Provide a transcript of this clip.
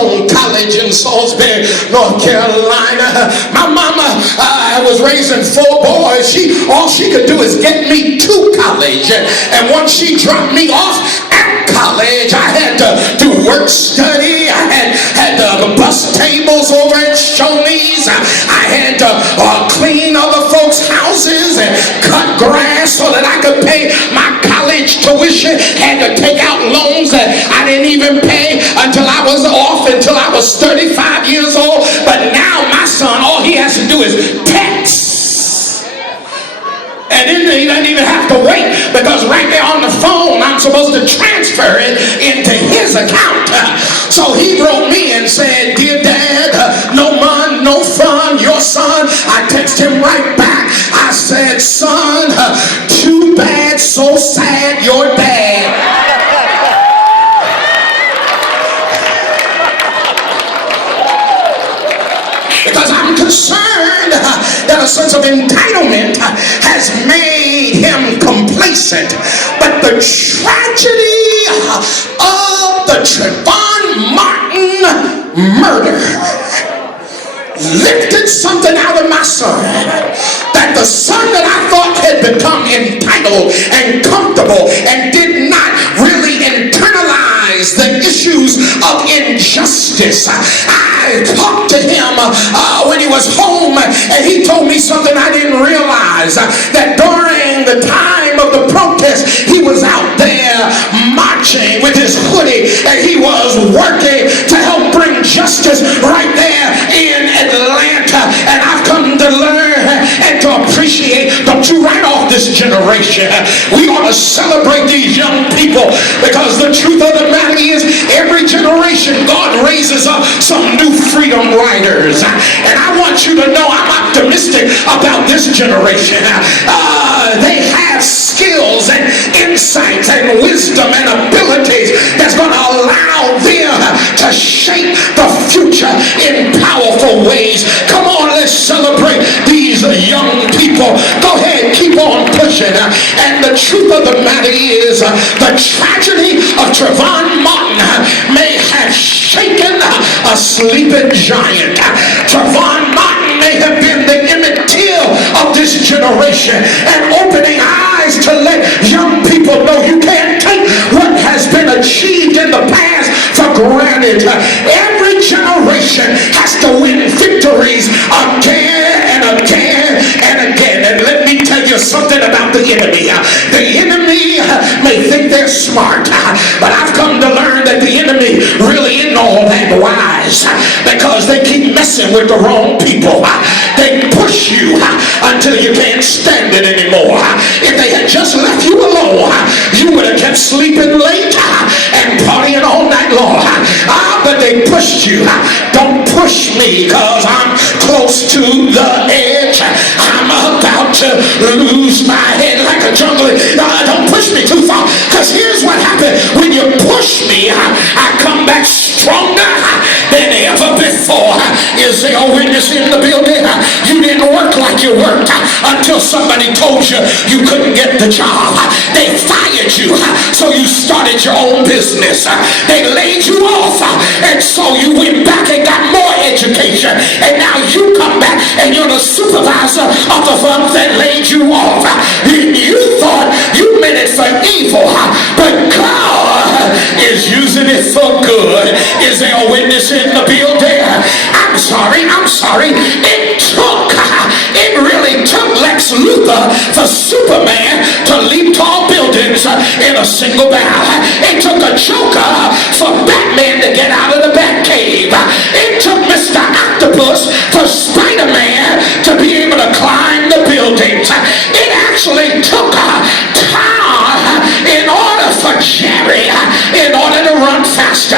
Keystone College in Salisbury, North Carolina. My mama was raising 4 boys. All she could do is get me to college. And once she dropped me off at college, I had to do work study. I had to bus tables over at Shoney's. I had to clean other folks' houses and cut grass so that I could pay my college tuition. Had to take out loans that I didn't even pay until I was 35 years old. But now my son, all he has to do is text. And then he doesn't even have to wait, because right there on the phone, I'm supposed to transfer it into his account. So he wrote me and said, "Dear Dad, no money, no fun, your son." I text him right back. I said, "Son, too bad, so sad, your dad." Because I'm concerned that a sense of entitlement has made him complacent. But the tragedy of the Trayvon Martin murder lifted something out of my son, that the son that I thought had become entitled and comfortable and did not really internalize the issues of injustice. I talked to him when he was home, and he told me something I didn't realize, that during the time of the protest, he was out there marching with his hoodie, and he was working to help bring justice right there in Atlanta. And I've come to learn and to appreciate, don't you write off this generation. We ought to celebrate these young people, because the truth of the matter is, every generation God raises up some new freedom riders. And I want you to know I'm optimistic about this generation. They have skills and insights and wisdom and abilities that's going to allow them to shape the future in powerful ways. Come on, let's celebrate these young people. Go ahead, keep on pushing. And the truth of the matter is, the tragedy of Trayvon Martin may have shaken a sleeping giant. Trayvon Martin may have been the Emmett Till of this generation, and opening eyes to let young people know you can't take what has been achieved in the past for granted. Every generation has to win victories again and again and again. And let me tell you something about the enemy. The enemy may think they're smart, but I've come to learn that the enemy really isn't all that wise, because they keep messing with the wrong people. They push you until you can't stand it anymore. If they had just left you alone, you would have kept sleeping late and partying all night long. But they pushed you. Don't push me, because I'm close to the edge. I'm about to lose my head like a jungle. Don't push me too far, because here's what happened. When you push me, I come back stronger than ever before. Is there a witness in the building? You didn't work like you worked until somebody told you you couldn't get the job. They fired you, so you started your own business. They laid you off, and so you went back and got more education. And now you come back and you're the supervisor of the firm that laid you off. You thought you meant it for evil, but God is using it for good. Is there a witness in the building? I'm sorry. It really took Lex Luthor for Superman to leap tall buildings in a single bound. It took a Joker for Batman to get out of the Batcave. It took Mr. Octopus for Spider-Man to be able to climb the buildings. It actually took Tom in order for Jerry, in order to run fast.